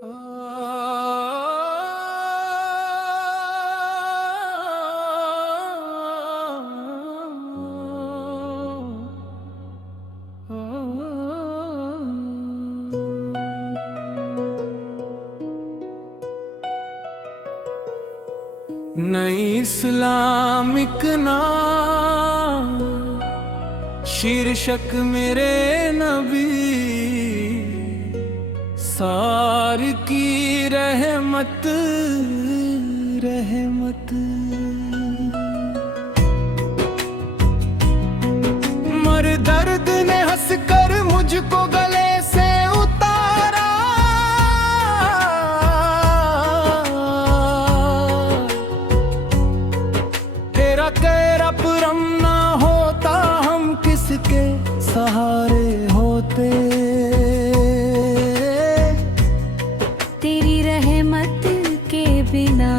नई इस्लामिक नाम शीर्षक मेरे नबी, सार की रहमत रहमत। मर दर्द ने हंसकर मुझको गले से उतारा, तेरा कहरा परम ना होता हम किसके सहारे होते। तेरी रहमत के बिना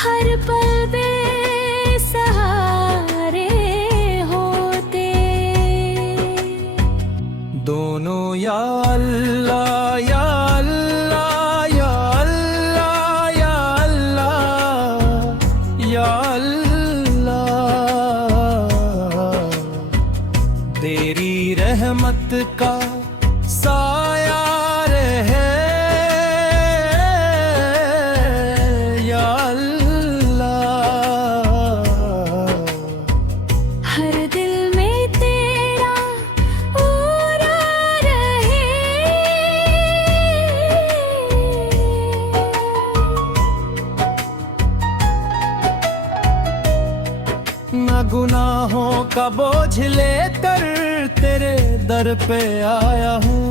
हर पल बेसहारे होते। दोनों या अल्लाह या अल्लाह या अल्लाह या अल्लाह या अल्लाह, तेरी रहमत का साया रहे या अल्लाह। हर दिल में तेरा पूरा रहे। न गुनाहों का बोझ लेकर तेरे दर पे आया हूँ।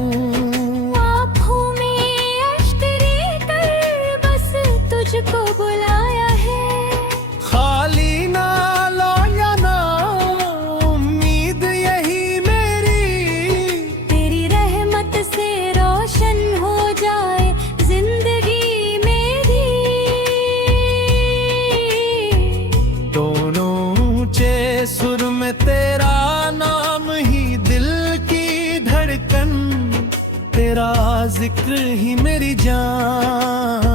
आँखों में अश्क लेकर बस तुझको बुलाया है। खाली ना लौया ना उम्मीद यही मेरी, तेरी रहमत से रोशन हो जाए जिंदगी मेरी। दोनों ऊंचे सुर में तेरा नाम ही दिल की धड़कन, तेरा जिक्र ही मेरी जान।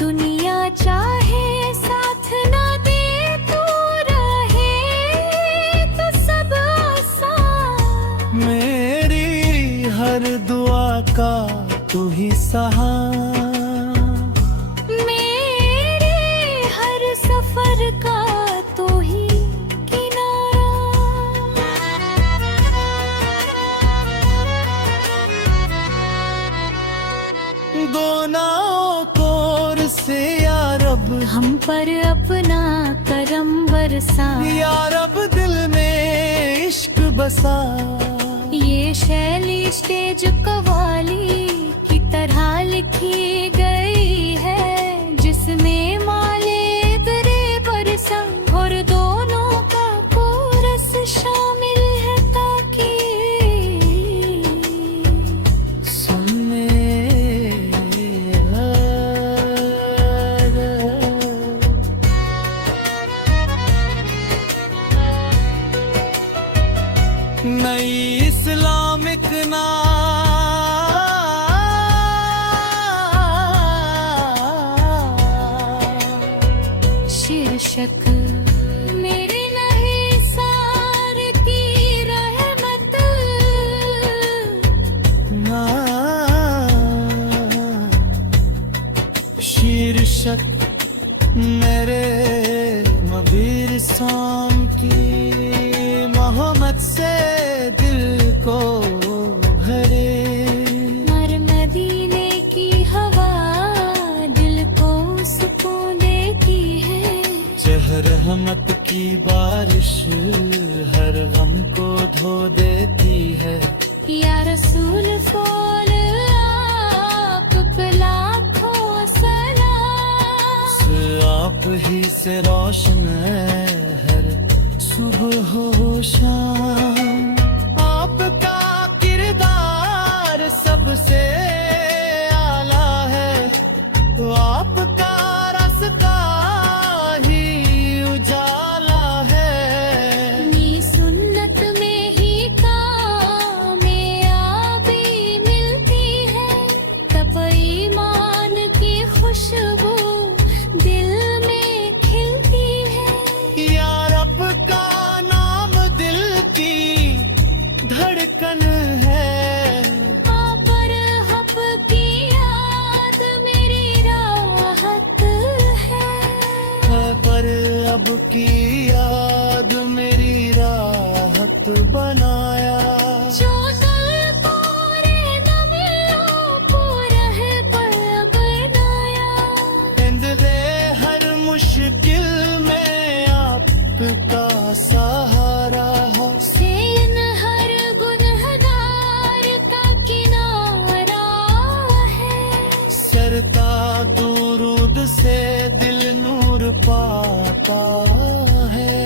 दुनिया चाहे साथ ना दे तू रहे तो सब आसान। मेरी हर दुआ का तू ही सहारा, मेरे हर सफर का तू ही किनारा। गुनाहों को से या रब हम पर अपना करम बरसा। या रब दिल में इश्क बसा। ये शैली स्टेज कव्वाली की तरह लिखी गई है, जिसमें माले दरे बरसा और दोनों का कोरस शामिल है, ताकि सुनने नई इस्लामिक शीर्षक मेरे नहीं सार की रहमत। शीर्षक मेरे मबीर शाम की मोहम्मद से दिल को भरे। मर मदीने की हवा दिल को सुकून देती है। रहमत की बारिश हर गम को धो देती है। या रसूल फूल आप पे लाखों सलाम। आप ही से रोशन है हर सुबह हो शाम। आपका किरदार सबसे आला है, तो आपका रास्ता ही उजाला है। नी सुन्नत में ही काम बनाया। जो दिल को नबियों को रहबर बनाया। इंदले हर मुश्किल में आपका सहारा हो। सेन हर गुनहगार का किनारा है। सरता दुरूद से दिल नूर पाता है।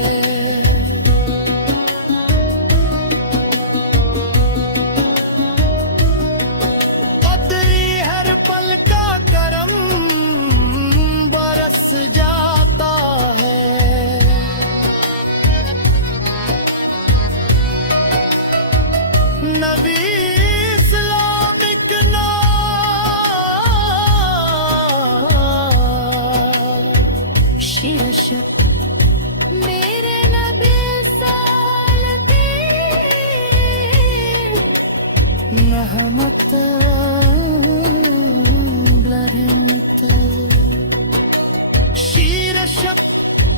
बदरी हर पल का करम बरस जाता है। नबी इस्लामिक शीर्षक मेरे नबी सालते नहमत ब्लरंत। शीर्षक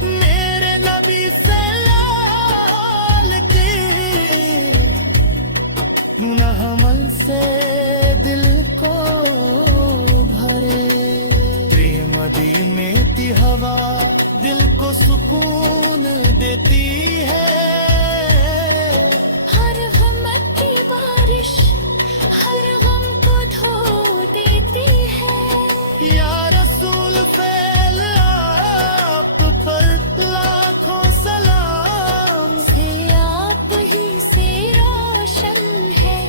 मेरे नबी से लाल के नहमल से दिल को भरे। प्रेम मदीने की हवा दिल को सुकून देती है। हर गम की बारिश हर गम को धो देती है। या रसूल फैल आप पर लाखों सलाम। से आप ही से रोशन है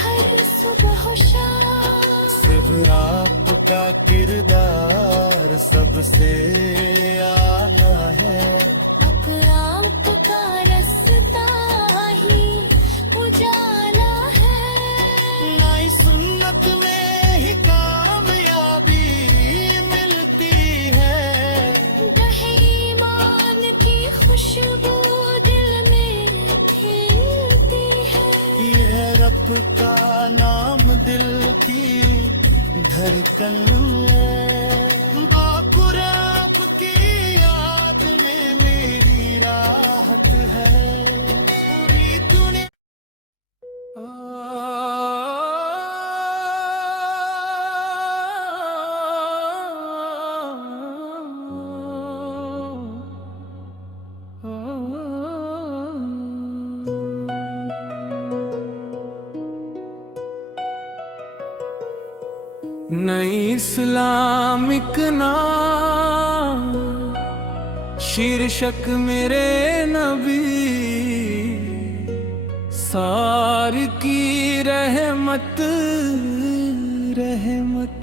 हर सुबह व शाम। सिर्फ आपका किरदार सबसे आला है। अब आपका रास्ता ही उजाला है। नई सुन्नत में ही कामयाबी मिलती है। गहे ईमान की खुशबू दिल में खिलती है। ये रब का नाम दिल की धड़कन है। बाकुर आपकी याद में मेरी राहत है। पूरी दुनिया नई इस्लामिक नाम शीर्षक मेरे नबी सार की रहमत रहमत।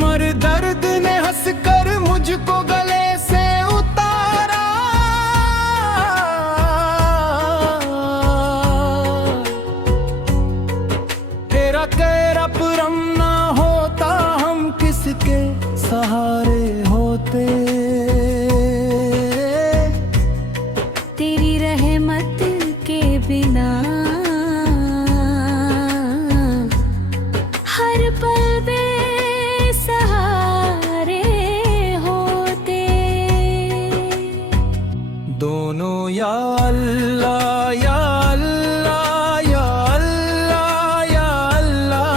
मर दर्द ने हंस कर मुझको गले से उतारा। तेरा कहरा परम ना होता हम किसके सहारे होते। तेरी रहमत के बिना हर पल बेसहारे होते। दोनों या अल्लाह या अल्लाह या अल्लाह या अल्लाह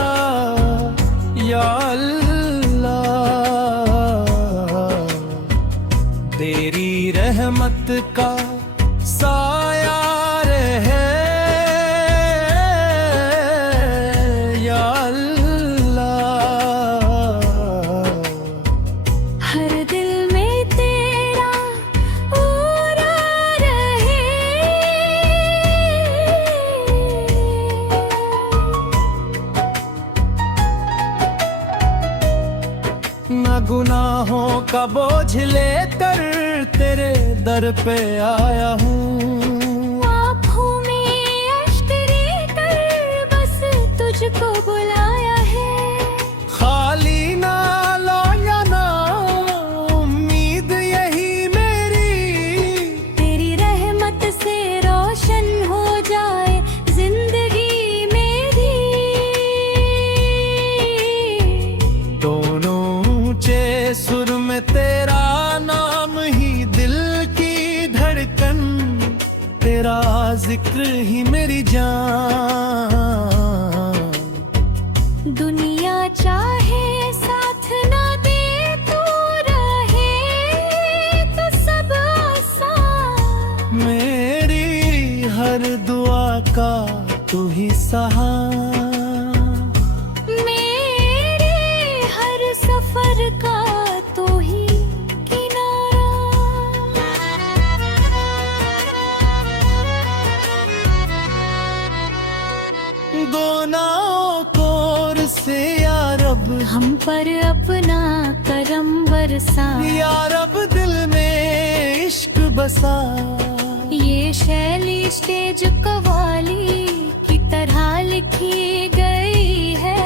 या अल्लाह। तेरी रहमत का साया रहे या अल्लाह। हर दिल में तेरा पूरा रहे। न गुनाहों का बोझ लेकर तेरे दर पे आया हूँ। आँखों में अश्क कर बस तुझको बुलाया है। खाली ना लाया ना उम्मीद यही मेरी। तेरी रहमत से रोशन हो जाए जिंदगी मेरी। दोनों ऊंचे सुर में तेरा नाम ही दिल जिक्र ही मेरी जान। दुनिया चाहे साथ ना दे तू रहे तो सब आसान। मेरी हर दुआ का तू ही सहारा, मेरे हर सफर का तू ही दोनों कोर से या रब हम पर अपना करम बरसा। या रब दिल में इश्क बसा। ये शैली स्टेज कवाली की तरह लिखी गई है,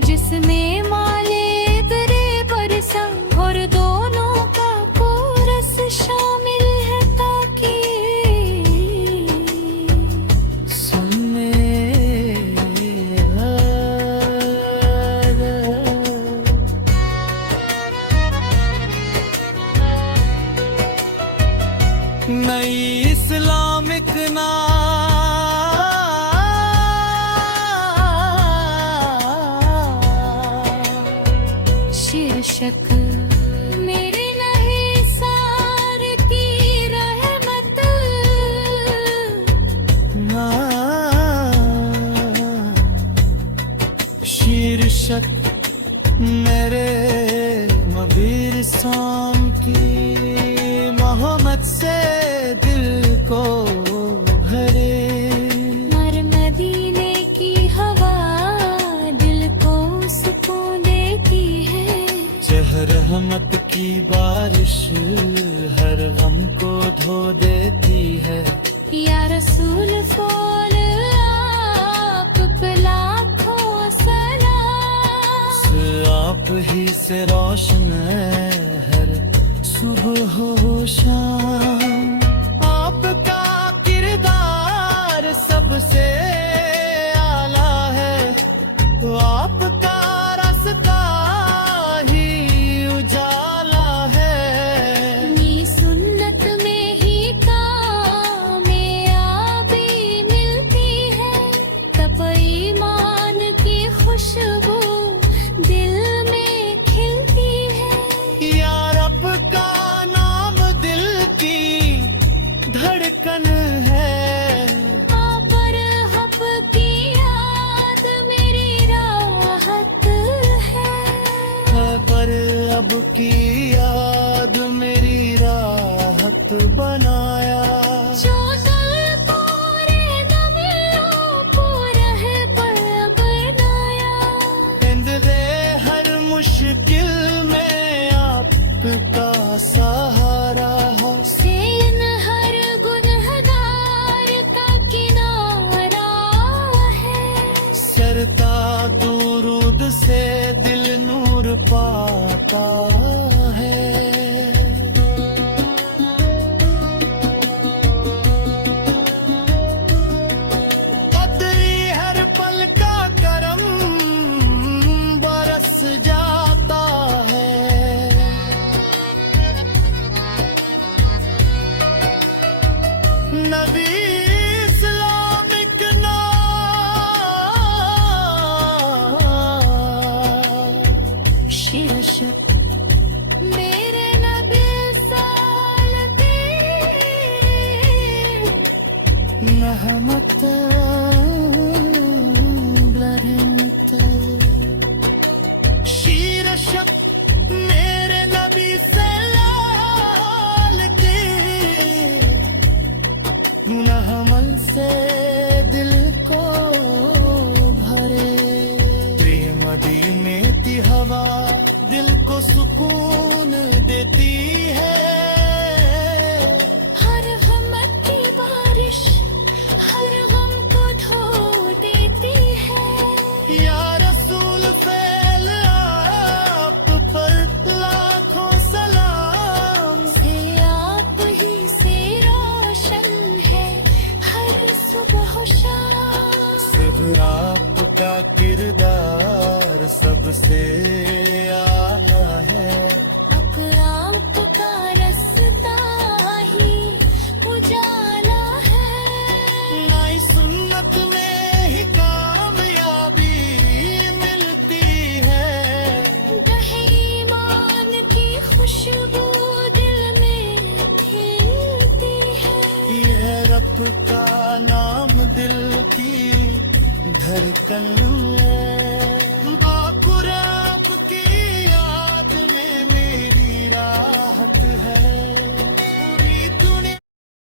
जिसमें माले दरे बरसा और दोनों का कोरस शामिल है, ताकि नई इस्लामिक शीर्षक मेरे नहीं सार की रहमत। शीर्षक मेरे मबीर शाम की मोहम्मद से दिल को भरे। मर मदीने की हवा दिल को सुकून देती है। रहमत की बारिश हर गम को धो देती है। या रसूल फूल आप पे लाखों सलाम। आप ही से रोशन है हर सुबह हो शाम। आपका किरदार सबसे आला है, आपका रास्ता ही उजाला है। नी सुन्नत में ही कामयाबी मिलती है, तब ईमान की खुशबू दिल में खिलती है। या रब का नाम दिल की धड़कन है। पर हब की याद मेरी राहत है। पर अब की याद मेरी राहत बनाया। जो दिल पूरे नबियों को रह पर बनाया। इंदले हर मुश्किल में आपका सहारा हो। सेन हर गुनहगार का किनारा है। सरता दुरूद से दिल नूर पाता है। बदरी हर पल का करम बरस जाता है। नबी इस्लामिक शीर्षक मेरे नबी सालते रहमत ब्लरंत। शीर्षक मेरे नबी से लाल के रहमत से दिल को भरे। प्रेम मदीने की हवा दिल को सुकून देती है। हर रहमत की बारिश हर गम को धो देती है। या रसूल फैल आप पर लाखों सलाम। से आप ही से रोशन है हर सुबह शाम। सिर्फ आपका किरदार सबसे आला है। अब आपका रास्ता ही उजाला है। आपका नाम दिल की धड़कन है।